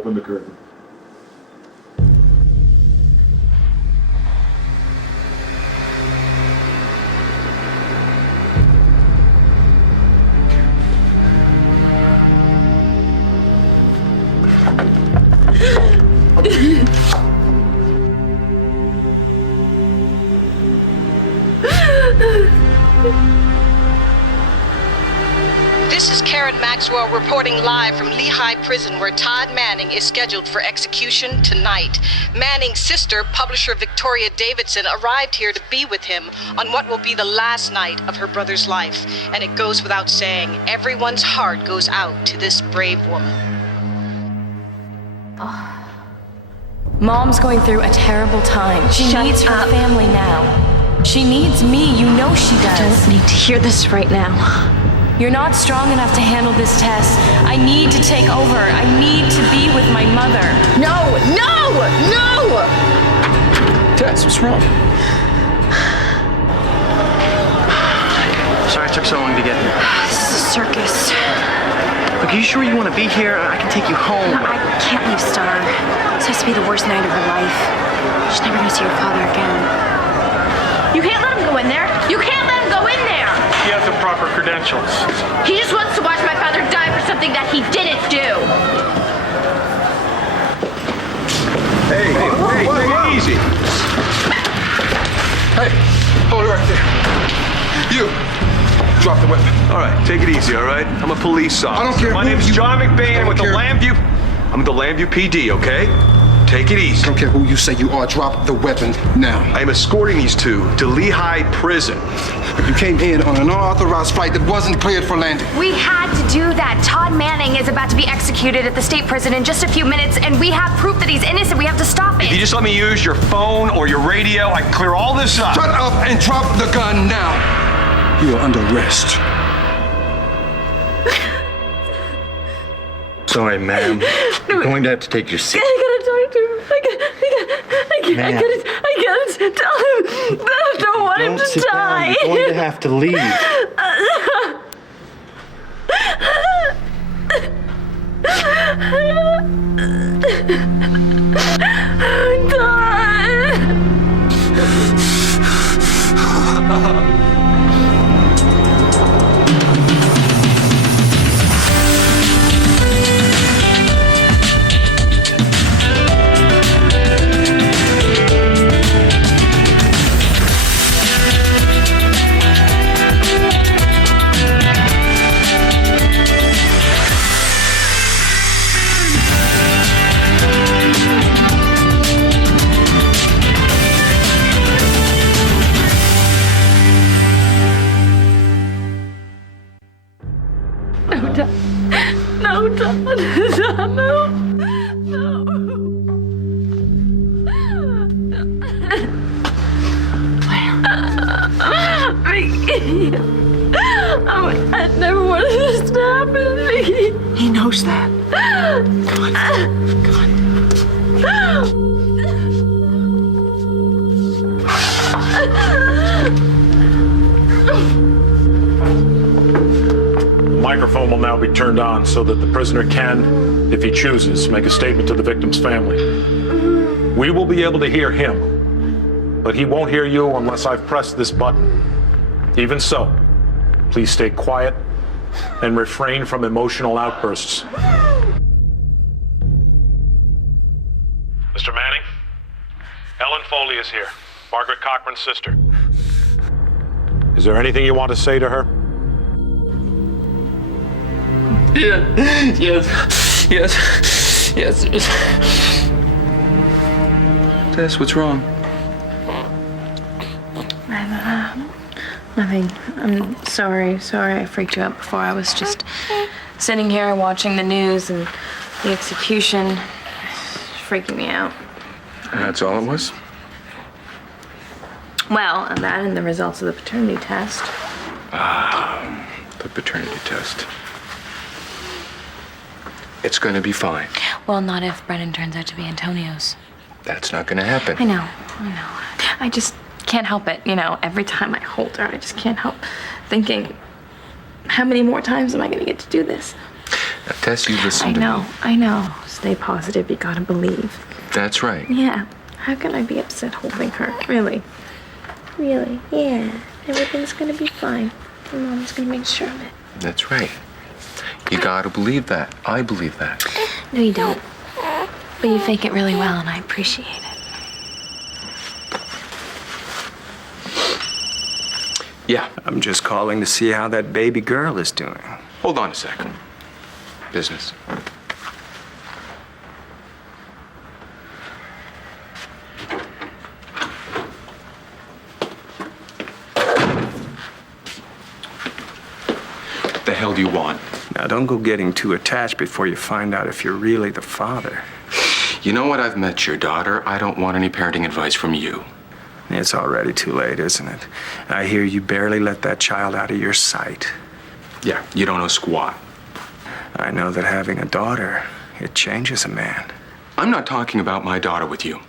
open the curtain. This is Karen Maxwell reporting live from Lehigh Prison, where Todd Manning is scheduled for execution tonight. Manning's sister, publisher Victoria Davidson, arrived here to be with him on what will be the last night of her brother's life. And it goes without saying, everyone's heart goes out to this brave woman. Mom's going through a terrible time. She needs her family now. She needs me. You know she does. I don't need to hear this right now. You're not strong enough to handle this, Tess. I need to take over. I need to be with my mother. No! No! No! Tess, what's wrong? Sorry it took so long to get here. This is a circus. Look, are you sure you want to be here? I can take you home. No, I can't leave Star. This has to be the worst night of her life. She's never gonna see her father again. You can't let him go in there. You can't let him go in there. He has the proper credentials. He just wants to watch my father die for something that he didn't do. Hey, take it easy. Hey, hold it right there. You, drop the weapon. All right, take it easy, all right? I'm a police officer. I don't care. My name's John McBain. I'm with the Lambview. I'm the Lambview PD, okay? Take it easy. I don't care who you say you are. Drop the weapon now. I am escorting these two to Lehigh Prison. You came in on an unauthorized flight that wasn't cleared for landing. We had to do that. Todd Manning is about to be executed at the state prison in just a few minutes, and we have proof that he's innocent. We have to stop it. If you just let me use your phone or your radio, I can clear all this up. Shut up and drop the gun now. You are under arrest. Sorry, ma'am. You're going to have to take your seat. I gotta talk to him. I gotta tell him that I don't want him to sit die. down. You're going to have to leave. I never wanted this to happen to me. He knows that. Come on. Come The microphone will now be turned on so that the prisoner can, if he chooses, make a statement to the victim's family. We will be able to hear him, but he won't hear you unless I've pressed this button. Even so, please stay quiet and refrain from emotional outbursts. Mr. Manning, Ellen Foley is here, Margaret Cochran's sister. Is there anything you want to say to her? Yes. Tess, what's wrong? Nothing. I'm sorry I freaked you out before. I was just sitting here watching the news and the execution. It's freaking me out. That's all it was? Well, and that and the results of the paternity test. The paternity test. It's gonna be fine. Well, not if Brennan turns out to be Antonio's. That's not gonna happen. I know. I just can't help it. Every time I hold her, I just can't help thinking, how many more times am I gonna get to do this? Now, Tess, you listen to me. I know. Stay positive. You gotta believe. That's right. Yeah. How can I be upset holding her? Really? Really? Yeah. Everything's gonna be fine. Your mom's gonna make sure of it. That's right. You gotta believe that. I believe that. No, you don't. But you fake it really well, and I appreciate it. Yeah. I'm just calling to see how that baby girl is doing. Hold on a second. Business. What the hell do you want? Now, don't go getting too attached before you find out if you're really the father. You know what? I've met your daughter. I don't want any parenting advice from you. It's already too late, isn't it? I hear you barely let that child out of your sight. Yeah, you don't know squat. I know that having a daughter, it changes a man. I'm not talking about my daughter with you.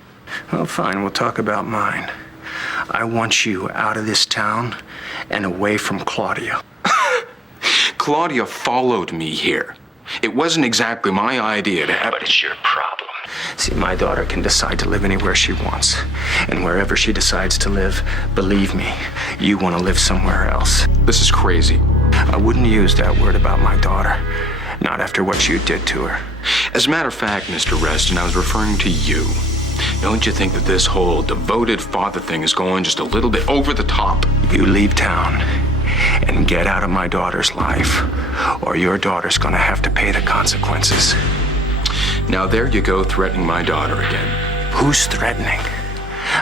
Well, fine, we'll talk about mine. I want you out of this town and away from Claudia. Claudia followed me here. It wasn't exactly my idea to have... But it's your problem. See, my daughter can decide to live anywhere she wants. And wherever she decides to live, believe me, you want to live somewhere else. This is crazy. I wouldn't use that word about my daughter. Not after what you did to her. As a matter of fact, Mr. Reston, I was referring to you. Don't you think that this whole devoted father thing is going just a little bit over the top? You leave town and get out of my daughter's life, or your daughter's gonna have to pay the consequences. Now there you go, threatening my daughter again. Who's threatening?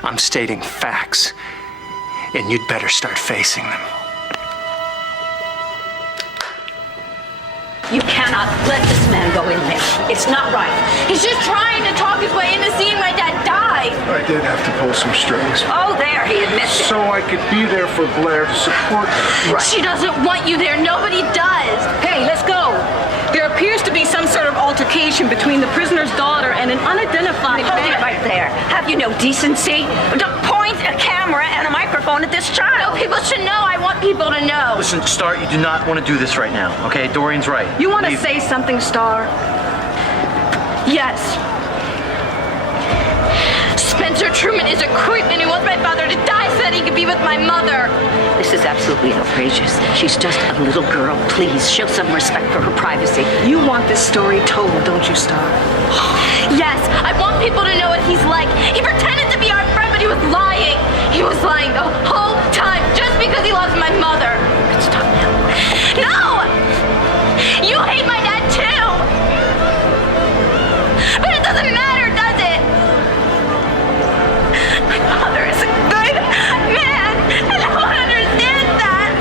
I'm stating facts, and you'd better start facing them. You cannot let this man go in there. It's not right. He's just trying to talk his way into seeing my dad die. I did have to pull some strings. Oh, there, he admits it. So I could be there for Blair to support her. Right. She doesn't want you there. Nobody does. Hey, let's go. There appears to be some sort of altercation between the prisoner's daughter and an unidentified Hold it man. right there. Have you no decency? Don't point a camera and a microphone at this child. People should know. I want people to know. Listen, Star, you do not want to do this right now, okay? Dorian's right. You want to Leave. say something, Star? Yes. Spencer Truman is a creep and he wants my father to die so that he can be with my mother. This is absolutely outrageous. She's just a little girl. Please, show some respect for her privacy. You want this story told, don't you, Star? Yes, I want people to know what he's like. He pretended to be our friend, but he was lying. He was lying the whole time just because he loves my mother. Stop now. No! You hate my dad too! But it doesn't matter, does it? My father is a good man, and I won't understand that.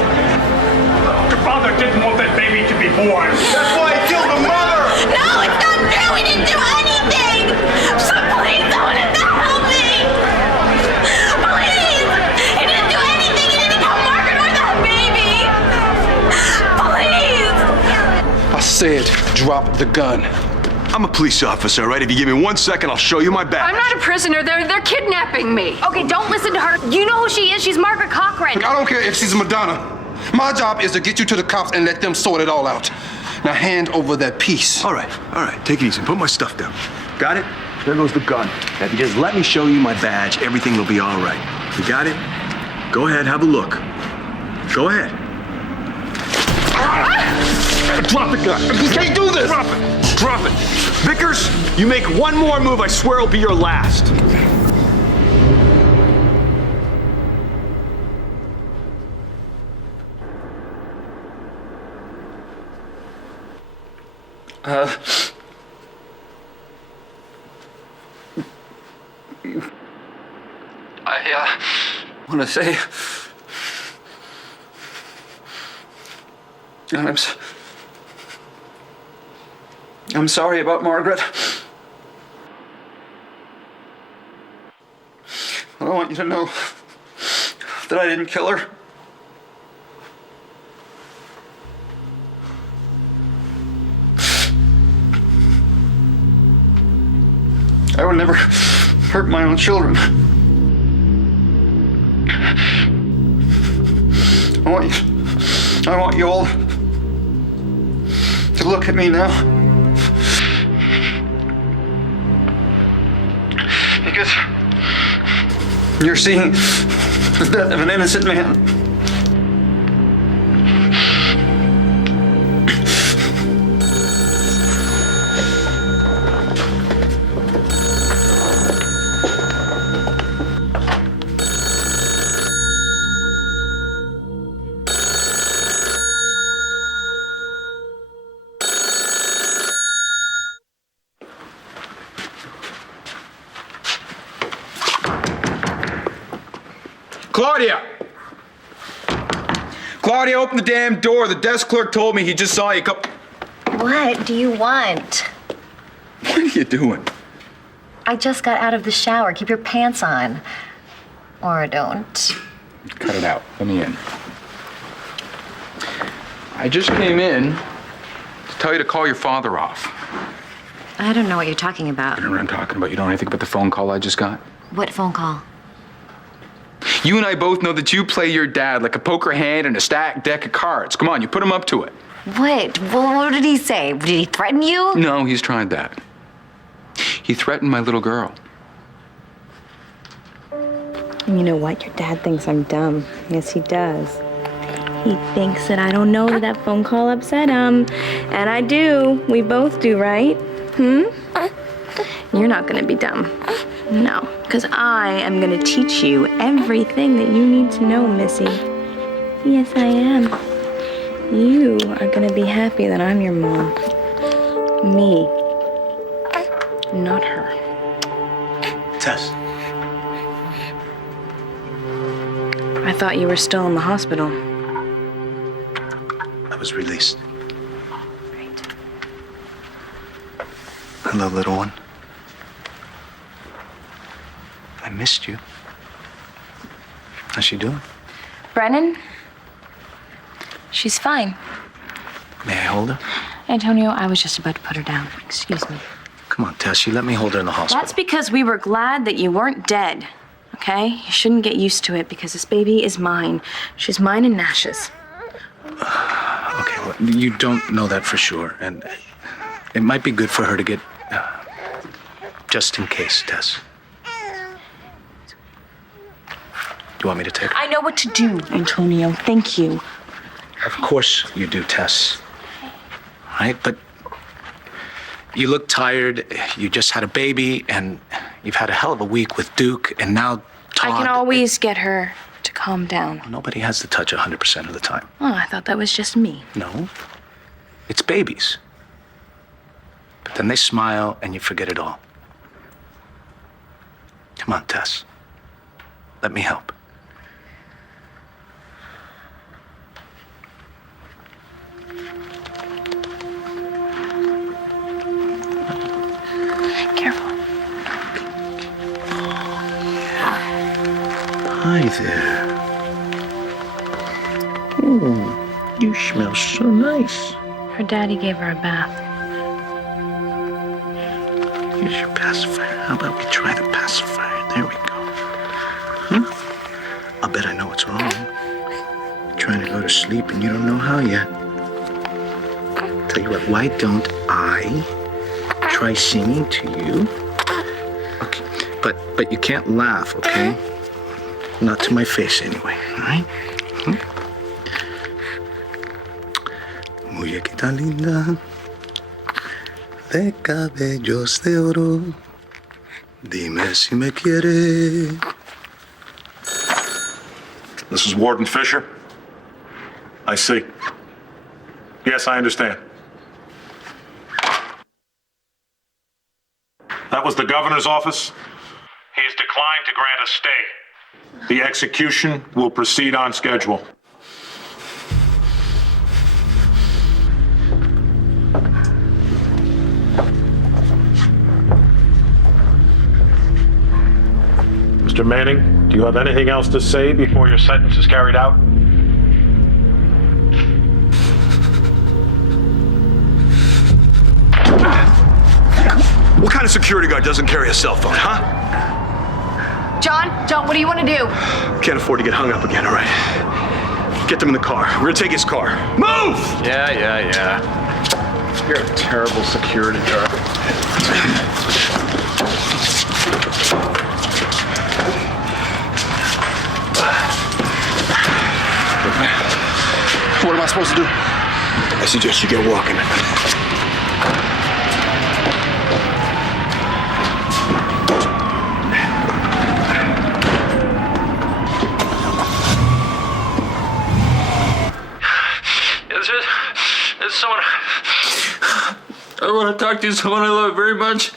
Your father didn't want that baby to be born. That's why he killed the mother! No, it's not true! We didn't do anything! So please, someone has to help me! Please! He didn't do anything! He didn't kill Margaret or that baby! Please! I said, drop the gun. I'm a police officer, all right? If you give me 1 second, I'll show you my badge. I'm not a prisoner. They're kidnapping me. Okay, don't listen to her. You know who she is. She's Margaret Cochran. I don't care if she's Madonna. My job is to get you to the cops and let them sort it all out. Now hand over that piece. All right, take it easy. Put my stuff down. Got it? There goes the gun. Now, if you just let me show you my badge, everything will be all right. You got it? Go ahead, have a look. Go ahead. Drop the gun. You can't do this. Drop it. Drop it. Vickers, you make one more move, I swear it'll be your last. I want to say... I'm sorry about Margaret. I want you to know that I didn't kill her. I would never hurt my own children. I want you all to look at me now. Because you're seeing the death of an innocent man. Claudia! Claudia, open the damn door. The desk clerk told me he just saw you come. What do you want? What are you doing? I just got out of the shower. Keep your pants on. Or don't. Cut it out. Let me in. I just came in to tell you to call your father off. I don't know what you're talking about. You know what I'm talking about? You don't know anything about the phone call I just got? What phone call? You and I both know that you play your dad like a poker hand and a stacked deck of cards. Come on, you put him up to it. What? Well, what did he say? Did he threaten you? No, he's tried that. He threatened my little girl. You know what? Your dad thinks I'm dumb. Yes, he does. He thinks that I don't know that phone call upset him. And I do. We both do, right? You're not gonna be dumb. No, because I am gonna teach you everything that you need to know, Missy. Yes, I am. You are gonna be happy that I'm your mom. Me. Not her. Tess. I thought you were still in the hospital. I was released. Hello, little one. I missed you. How's she doing? Brennan? She's fine. May I hold her? Antonio, I was just about to put her down. Excuse me. Come on, Tess. You let me hold her in the hospital. That's because we were glad that you weren't dead, okay? You shouldn't get used to it because this baby is mine. She's mine and Nash's. Okay, well, you don't know that for sure, and it might be good for her to get, just in case, Tess. Do you want me to take her? I know what to do, Antonio. Thank you. Of course you do, Tess. Right? But you look tired. You just had a baby, and you've had a hell of a week with Duke, and now Todd. I can always get her to calm down. Nobody has the touch 100% of the time. Oh, I thought that was just me. No. It's babies. But then they smile, and you forget it all. Come on, Tess. Let me help. Careful. Hi there. Oh, you smell so nice. Her daddy gave her a bath. Here's your pacifier. How about we try the pacifier? There we go. Huh? I'll bet I know what's wrong. You're trying to go to sleep and you don't know how yet. Tell you what, why don't I try singing to you? Okay, but you can't laugh, okay? Not to my face anyway, all right? Muñequita linda, de cabellos de oro, dime si me quiere. This is Warden Fisher. I see. Yes, I understand. That was the governor's office. He has declined to grant a stay. The execution will proceed on schedule. Mr. Manning, do you have anything else to say before your sentence is carried out? What kind of security guard doesn't carry a cell phone, huh? John, what do you want to do? Can't afford to get hung up again, all right? Get them in the car. We're gonna take his car. Move! Yeah. You're a terrible security guard. What am I supposed to do? I suggest you get walking. There's someone I want to talk to, someone I love very much.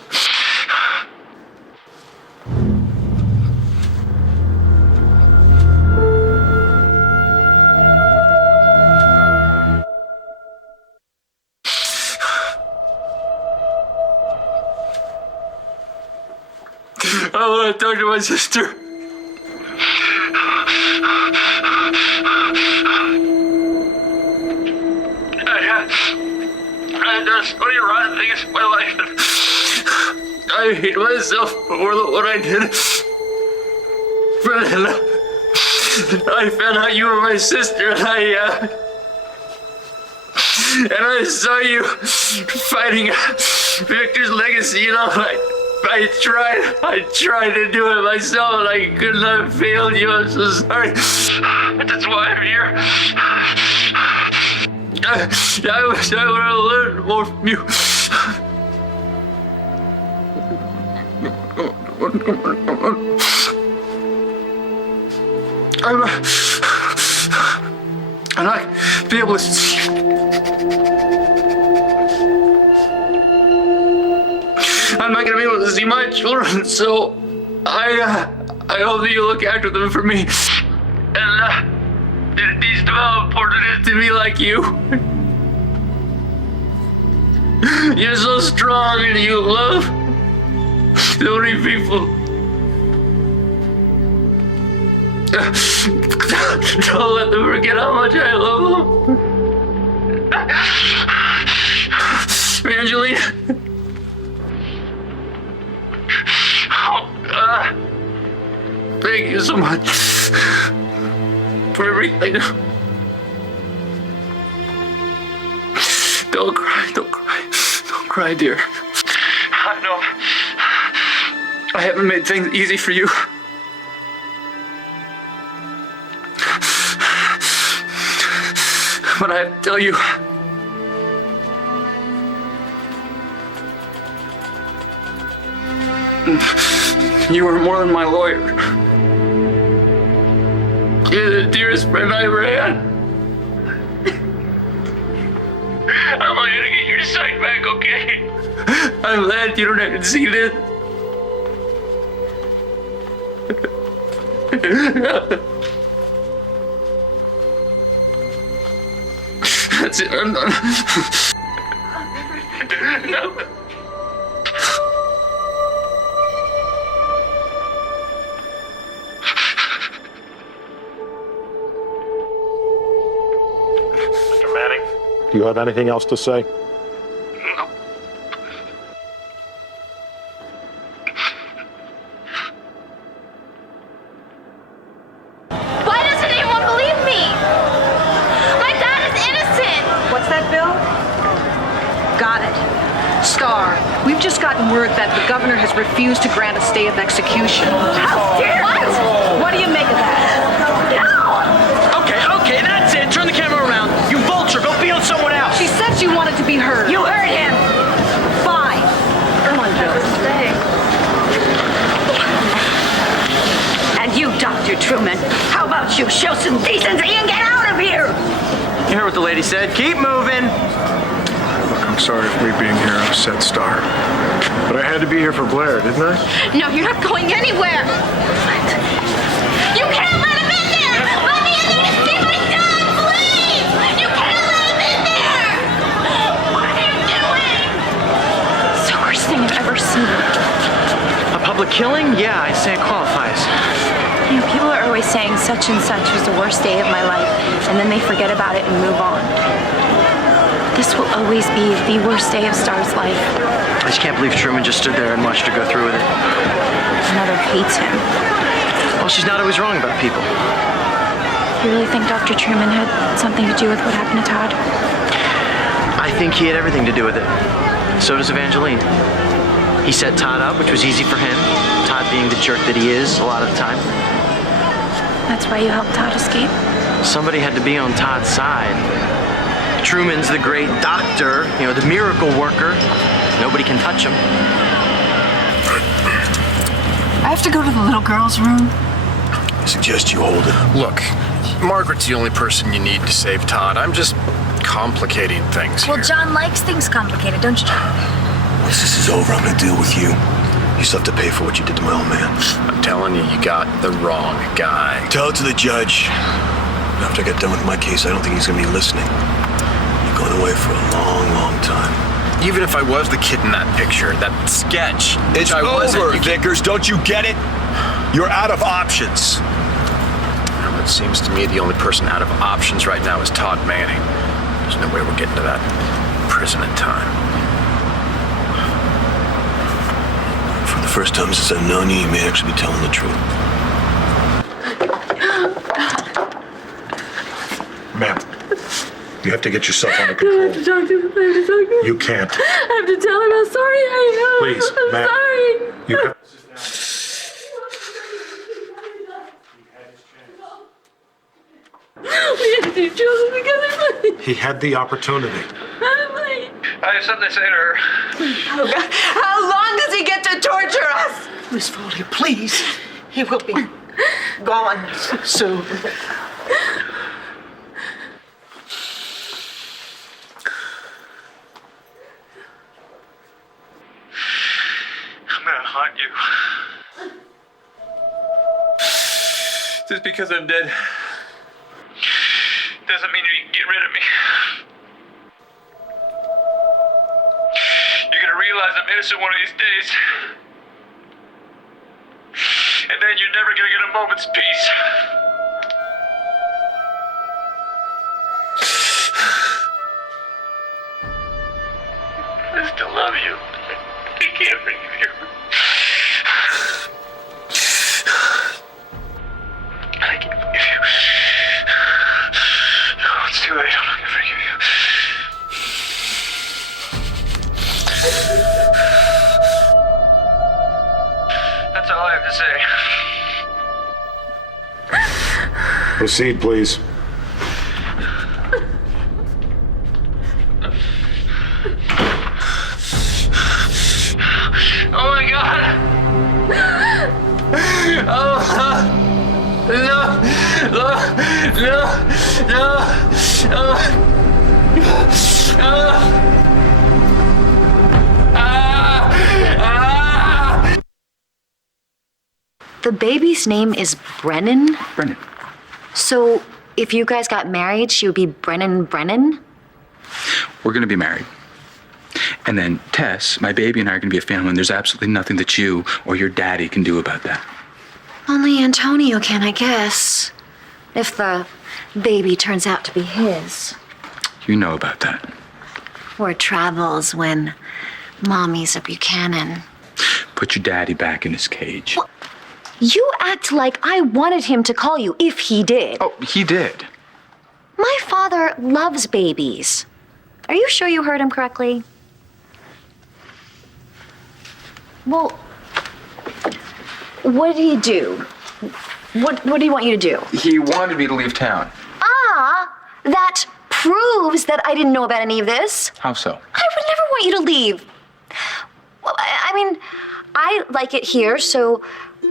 I want to talk to my sister. I've done so many rotten things in my life. I hate myself for what I did. But then I found out you were my sister, and I saw you fighting Victor's legacy, you know. I tried to do it myself, and I couldn't have failed you. I'm so sorry. But that's why I'm here. I wish I would have learned more from you. I'm not be able to see. I'm not gonna be able to see my children, so I hope that you look after them for me. And it needs to how important it is to be like you. You're so strong and you love so many people. Don't let them forget how much I love them. Angelina. Thank you so much for everything. Don't cry, dear. I know I haven't made things easy for you. But I have to tell you, you are more than my lawyer. You're the dearest friend I ever had. I want you to get your sight back, okay? I'm glad you don't have to see this. That's it, I'm done. No. Mr. Manning, do you have anything else to say? No. Why doesn't anyone believe me? My dad is innocent. What's that, Bill? Got it. Star, we've just gotten word that the governor has refused to grant a stay of execution. How dare you! What do you make of that? Okay, that's it. Turn the camera around. You vulture, go be on someone else. She said she wanted to be heard. You heard him! Fine. Come on, Bill. And you, Dr. Truman, how about you show some decency and get out of here? You heard what the lady said. Keep moving. Look, I'm sorry if me being here upset Star. But I had to be here for Blair, didn't I? No, you're not going anywhere. You can't let him in there. Let me in there to see my dad, please. You can't let him in there. What are you doing? It's the worst thing I've ever seen. A public killing? Yeah, I'd say it qualifies. You know, people are always saying such and such was the worst day of my life, and then they forget about it and move on. This will always be the worst day of Star's life. I just can't believe Truman just stood there and watched her go through with it. Mother hates him. Well, she's not always wrong about people. You really think Dr. Truman had something to do with what happened to Todd? I think he had everything to do with it. So does Evangeline. He set Todd up, which was easy for him. Todd being the jerk that he is a lot of the time. That's why you helped Todd escape? Somebody had to be on Todd's side. Truman's the great doctor, the miracle worker. Nobody can touch him. I have to go to the little girl's room. I suggest you hold it. Look, Margaret's the only person you need to save Todd. I'm just complicating things Well, here. John likes things complicated, don't you, John? Once this is over, I'm gonna deal with you. You still have to pay for what you did to my old man. I'm telling you, you got the wrong guy. Tell it to the judge. After I get done with my case, I don't think he's gonna be listening. You're going away for a long, long time. Even if I was the kid in that picture, that sketch, It's I wasn't, over, Vickers. Don't you get it? You're out of options. Well, it seems to me the only person out of options right now is Todd Manning. There's no way we're getting to that prison in time. For the first time since I've known you, you may actually be telling the truth. Ma'am, you have to get yourself under I control. have to talk to him. I have to talk to him. You can't. I have to tell him how sorry I am. Please, I'm ma'am. sorry. You have... We had to do children together. He had the opportunity. I have something to say to her. Oh, God. How long does he get to torture us? Miss Foley, please. He will be gone soon. I'm gonna haunt you. Just because I'm dead doesn't mean you can get rid of me. You're gonna realize I'm innocent one of these days. And then you're never gonna get a moment's peace. I still love you. I can't forgive you. I can't forgive you. No, it's too late. I'm not gonna forgive you. That's all I have to say. Proceed, please. Oh my God! Oh no! The baby's name is Brennan? Brennan. So if you guys got married, she would be Brennan? We're going to be married. And then Tess, my baby, and I are going to be a family, and there's absolutely nothing that you or your daddy can do about that. Only Antonio can, I guess. If the baby turns out to be his. You know about that. Or travels when Mommy's a Buchanan. Put your daddy back in his cage. Well, you act like I wanted him to call you, if he did. Oh, he did. My father loves babies. Are you sure you heard him correctly? Well, what did he do? What do you want you to do? He wanted me to leave town. Ah, that proves that I didn't know about any of this. How so? I would never want you to leave. Well, I mean, I like it here, so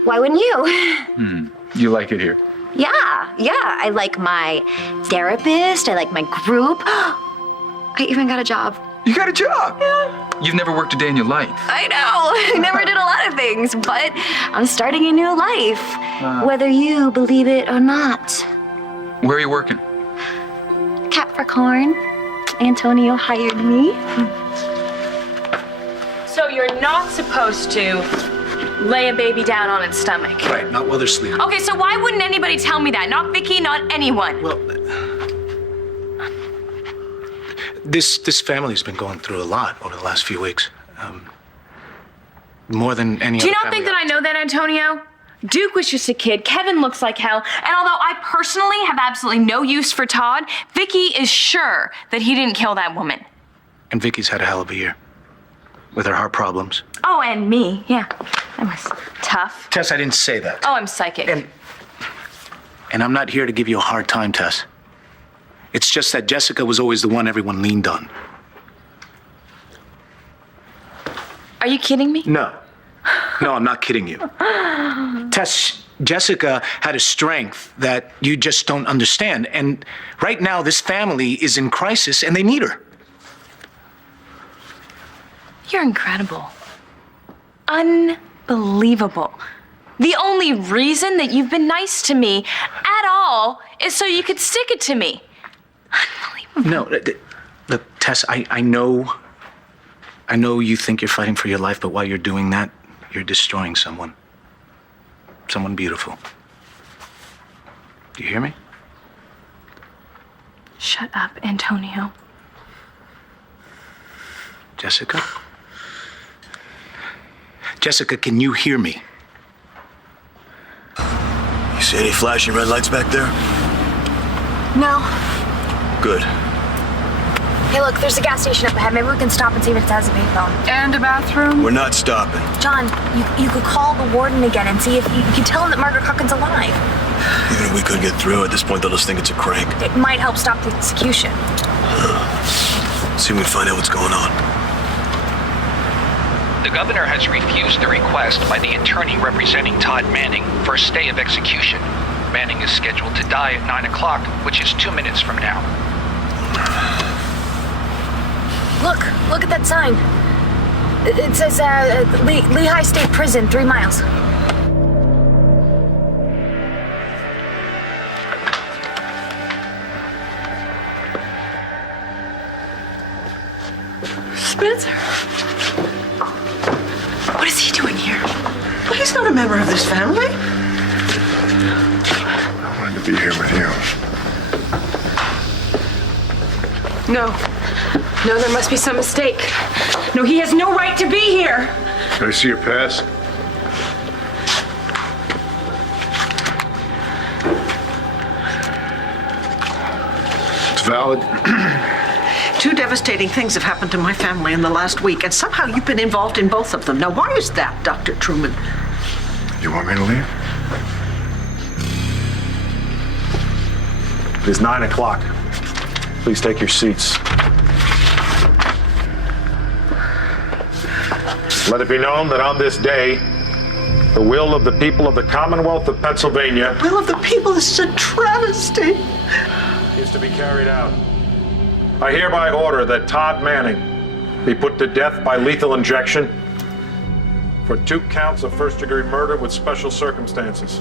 why wouldn't you? You like it here? Yeah. I like my therapist. I like my group. I even got a job. You got a job? Yeah. You've never worked a day in your life. I know. I never did a lot of things, but I'm starting a new life, whether you believe it or not. Where are you working? Capricorn. Antonio hired me. So you're not supposed to lay a baby down on its stomach. Right, not while they're sleeping. Okay, so why wouldn't anybody tell me that? Not Vicky, not anyone. Well, this family's been going through a lot over the last few weeks. More than any Do you other not think family. that I know that, Antonio? Duke was just a kid. Kevin looks like hell. And although I personally have absolutely no use for Todd, Vicky is sure that he didn't kill that woman. And Vicky's had a hell of a year. With her heart problems. Oh, and me. Yeah. I was tough. Tess, I didn't say that. Oh, I'm psychic. And I'm not here to give you a hard time, Tess. It's just that Jessica was always the one everyone leaned on. Are you kidding me? No. No, I'm not kidding you. Tess, Jessica had a strength that you just don't understand. And right now, this family is in crisis and they need her. You're incredible. Unbelievable. The only reason that you've been nice to me at all is so you could stick it to me. Unbelievable. No, look, Tess, I know you think you're fighting for your life, but while you're doing that, you're destroying someone. Someone beautiful. Do you hear me? Shut up, Antonio. Jessica? Jessica, can you hear me? You see any flashing red lights back there? No. Good. Hey, look, there's a gas station up ahead. Maybe we can stop and see if it has a payphone. And a bathroom? We're not stopping. John, you could call the warden again and see if you can tell him that Margaret Huckin's alive. Even if we could get through, at this point they'll just think it's a crank. It might help stop the execution. See if we can find out what's going on. The governor has refused the request by the attorney representing Todd Manning for a stay of execution. Manning is scheduled to die at 9 o'clock, which is 2 minutes from now. Look at that sign. It says Lehigh State Prison, 3 miles. Spencer? What is he doing here? Well, he's not a member of this family. I wanted to be here with you. No, there must be some mistake. No, he has no right to be here. Can I see your pass? It's valid. 2 devastating things have happened to my family in the last week, and somehow you've been involved in both of them. Now, why is that, Dr. Truman? You want me to leave? It is 9 o'clock. Please take your seats. Let it be known that on this day, the will of the people of the Commonwealth of Pennsylvania Will of the people is a travesty. is to be carried out. I hereby order that Todd Manning be put to death by lethal injection for 2 counts of first-degree murder with special circumstances.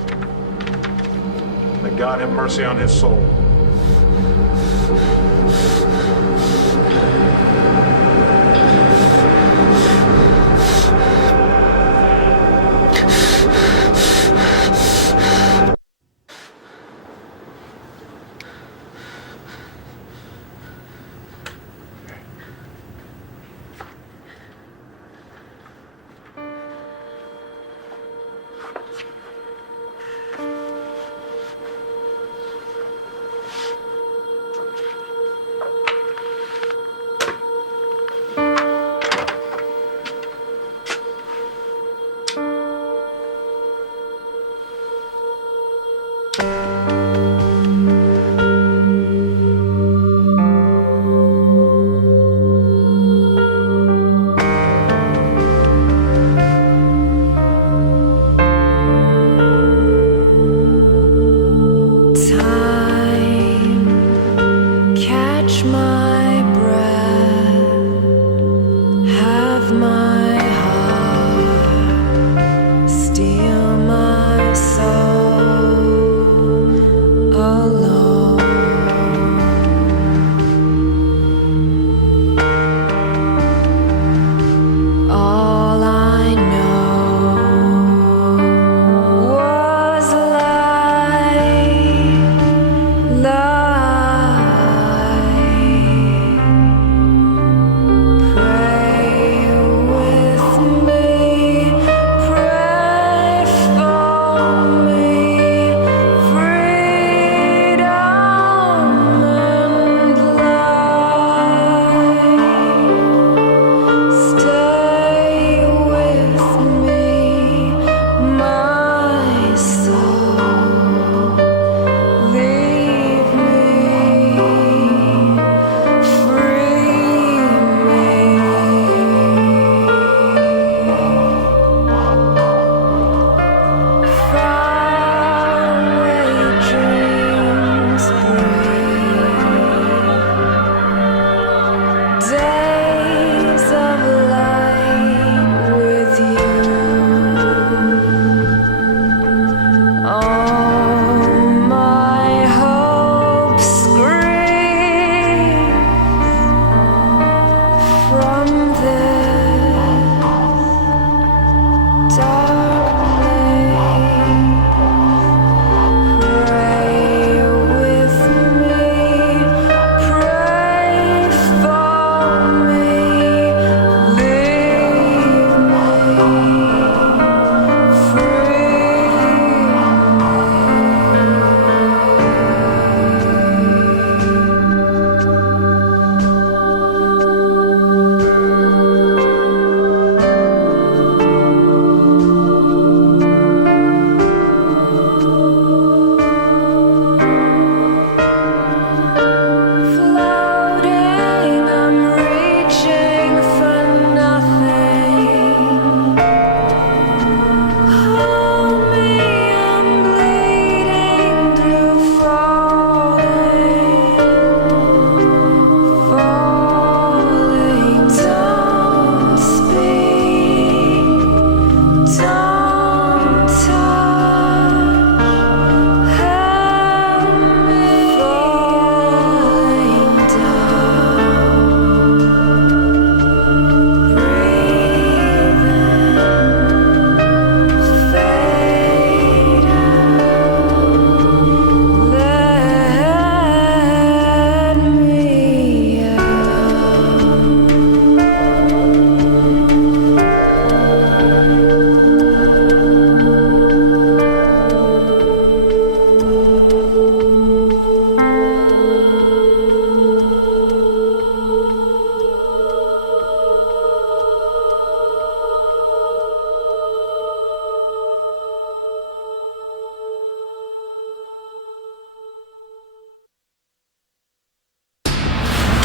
May God have mercy on his soul.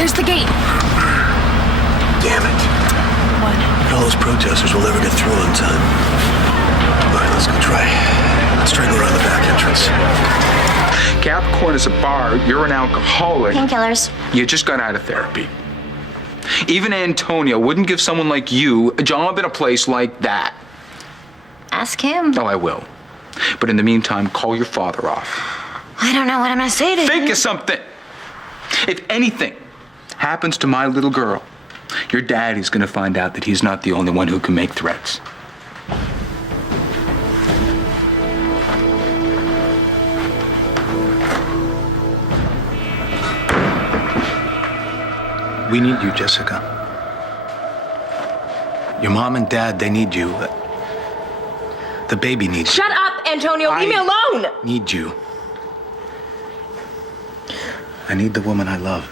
There's the gate. Damn it. What? All those protesters will never get through on time. All right, let's go try. Let's try to go around the back entrance. Capricorn is a bar. You're an alcoholic. Painkillers. You just got out of therapy. Even Antonio wouldn't give someone like you a job in a place like that. Ask him. Oh, I will. But in the meantime, call your father off. I don't know what I'm gonna say to him. Think of something. If anything happens to my little girl, your daddy's gonna find out that he's not the only one who can make threats. We need you, Jessica. Your mom and dad, they need you. The baby needs Shut up, Antonio. Leave me alone. Need you. I need the woman I love.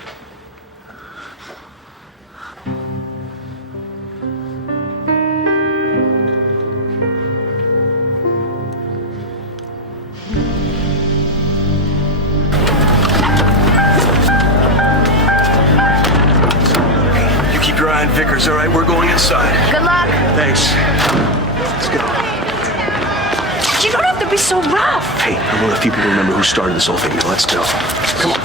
You keep your eye on Vickers, all right? We're going inside. Good luck. Thanks. Let's go. You don't have to be so rough. Hey, I want a few people to remember who started this whole thing. Now let's go. Come on.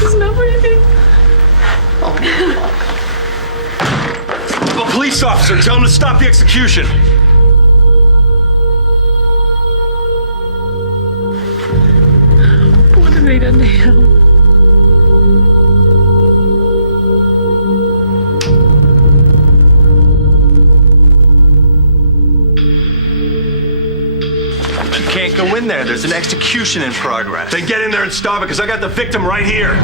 There's no breathing. A police officer, tell him to stop the execution. What have they done to him? You can't go in there. There's an execution in progress. Then get in there and stop it, because I got the victim right here.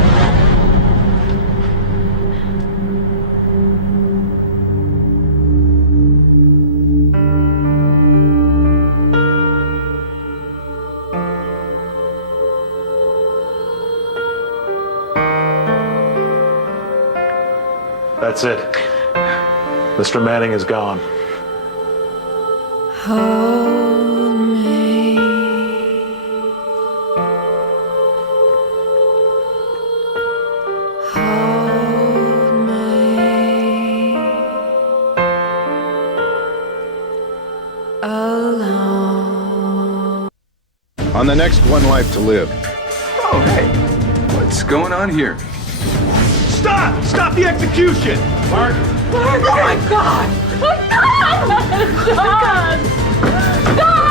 That's it. Mr. Manning is gone. Hold me. Hold me. Alone. On the next One Life to Live. Oh, hey. What's going on here? Stop! Stop the execution! Mark! Oh my God! Oh God! God! God!